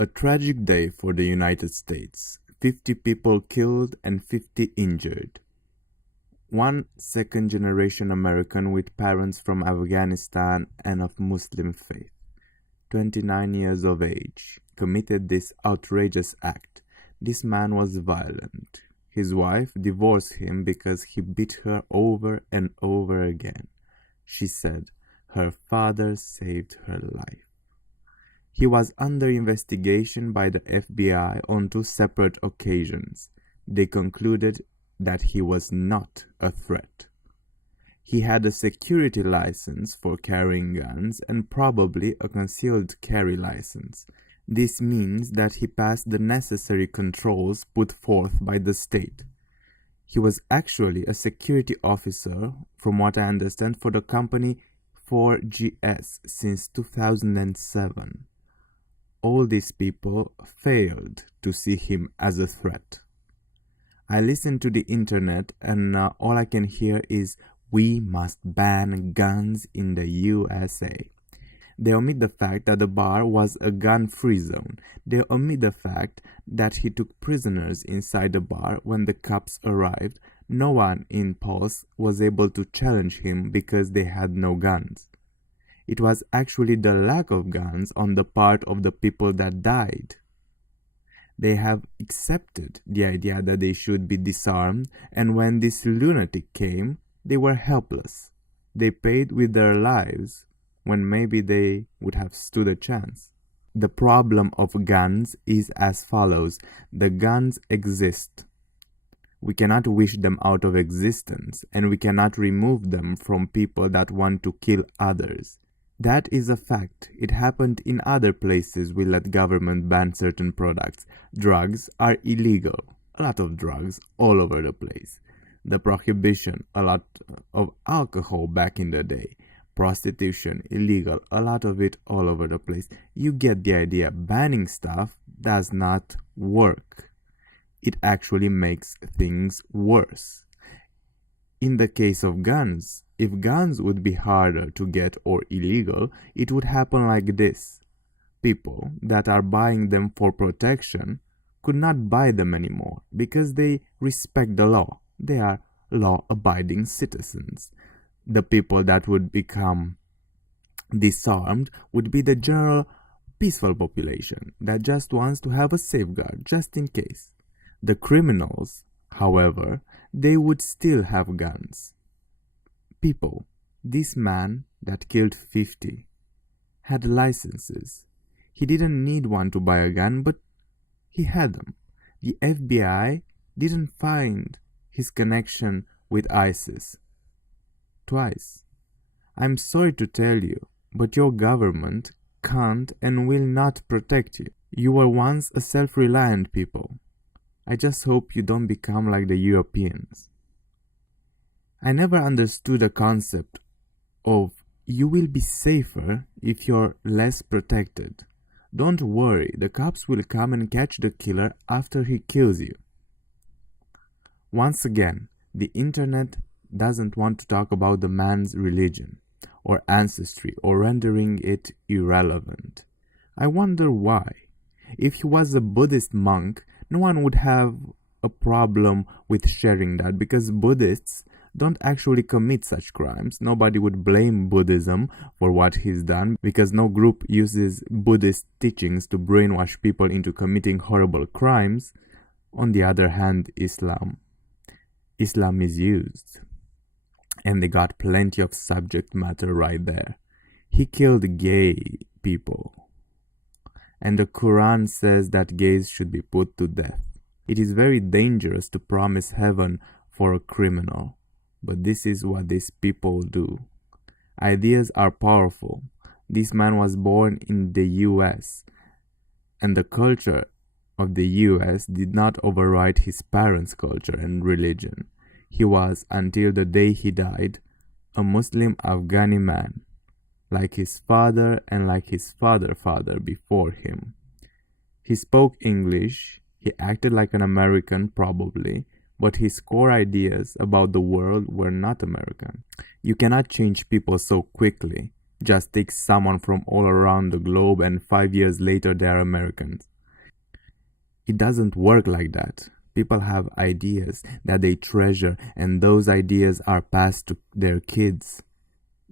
A tragic day for the United States. 50 people killed and 50 injured. One second-generation American with parents from Afghanistan and of Muslim faith, 29 years of age, committed this outrageous act. This man was violent. His wife divorced him because he beat her over and over again. She said her father saved her life. He was under investigation by the FBI on 2 separate occasions. They concluded that he was not a threat. He had a security license for carrying guns and probably a concealed carry license. This means that he passed the necessary controls put forth by the state. He was actually a security officer, from what I understand, for the company 4GS since 2007. All these people failed to see him as a threat. I listen to the internet and all I can hear is, "We must ban guns in the USA." They omit the fact that the bar was a gun-free zone. They omit the fact that he took prisoners inside the bar when the cops arrived. No one in Pulse was able to challenge him because they had no guns. It was actually the lack of guns on the part of the people that died. They have accepted the idea that they should be disarmed, and when this lunatic came, they were helpless. They paid with their lives when maybe they would have stood a chance. The problem of guns is as follows. The guns exist. We cannot wish them out of existence, and we cannot remove them from people that want to kill others. That is a fact. It happened in other places we let government ban certain products. Drugs are illegal. A lot of drugs all over the place. The prohibition, a lot of alcohol back in the day. Prostitution, illegal, a lot of it all over the place. You get the idea. Banning stuff does not work. It actually makes things worse. In the case of guns, if guns would be harder to get or illegal, it would happen like this. People that are buying them for protection could not buy them anymore because they respect the law. They are law-abiding citizens. The people that would become disarmed would be the general peaceful population that just wants to have a safeguard just in case. The criminals, however, they would still have guns. People, this man that killed 50 had licenses. He didn't need one to buy a gun, but he had them. The FBI didn't find his connection with ISIS. Twice. I'm sorry to tell you, but your government can't and will not protect you. You were once a self-reliant people. I just hope you don't become like the Europeans. I never understood the concept of you will be safer if you're less protected. Don't worry, the cops will come and catch the killer after he kills you. Once again, the internet doesn't want to talk about the man's religion or ancestry or rendering it irrelevant. I wonder why. If he was a Buddhist monk, no one would have a problem with sharing that because Buddhists don't actually commit such crimes. Nobody would blame Buddhism for what he's done because no group uses Buddhist teachings to brainwash people into committing horrible crimes. On the other hand, Islam is used. And they got plenty of subject matter right there. He killed gay people. And the Quran says that gays should be put to death. It is very dangerous to promise heaven for a criminal. But this is what these people do. Ideas are powerful. This man was born in the US. And the culture of the US did not override his parents' culture and religion. He was, until the day he died, a Muslim Afghani man, like his father and like his father before him. He spoke English, he acted like an American probably, but his core ideas about the world were not American. You cannot change people so quickly. just take someone from all around the globe and 5 years later they are Americans. It doesn't work like that. People have ideas that they treasure, and those ideas are passed to their kids.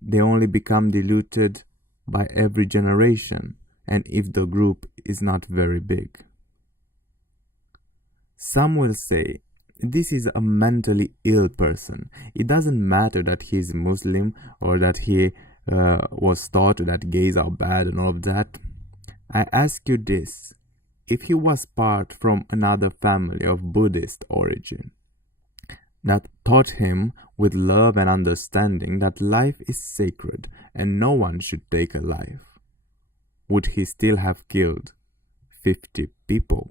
They only become diluted by every generation, and if the group is not very big. Some will say, this is a mentally ill person. It doesn't matter that he's Muslim or that he was taught that gays are bad and all of that. I ask you this. If he was part from another family of Buddhist origin that taught him with love and understanding that life is sacred and no one should take a life, would he still have killed 50 people?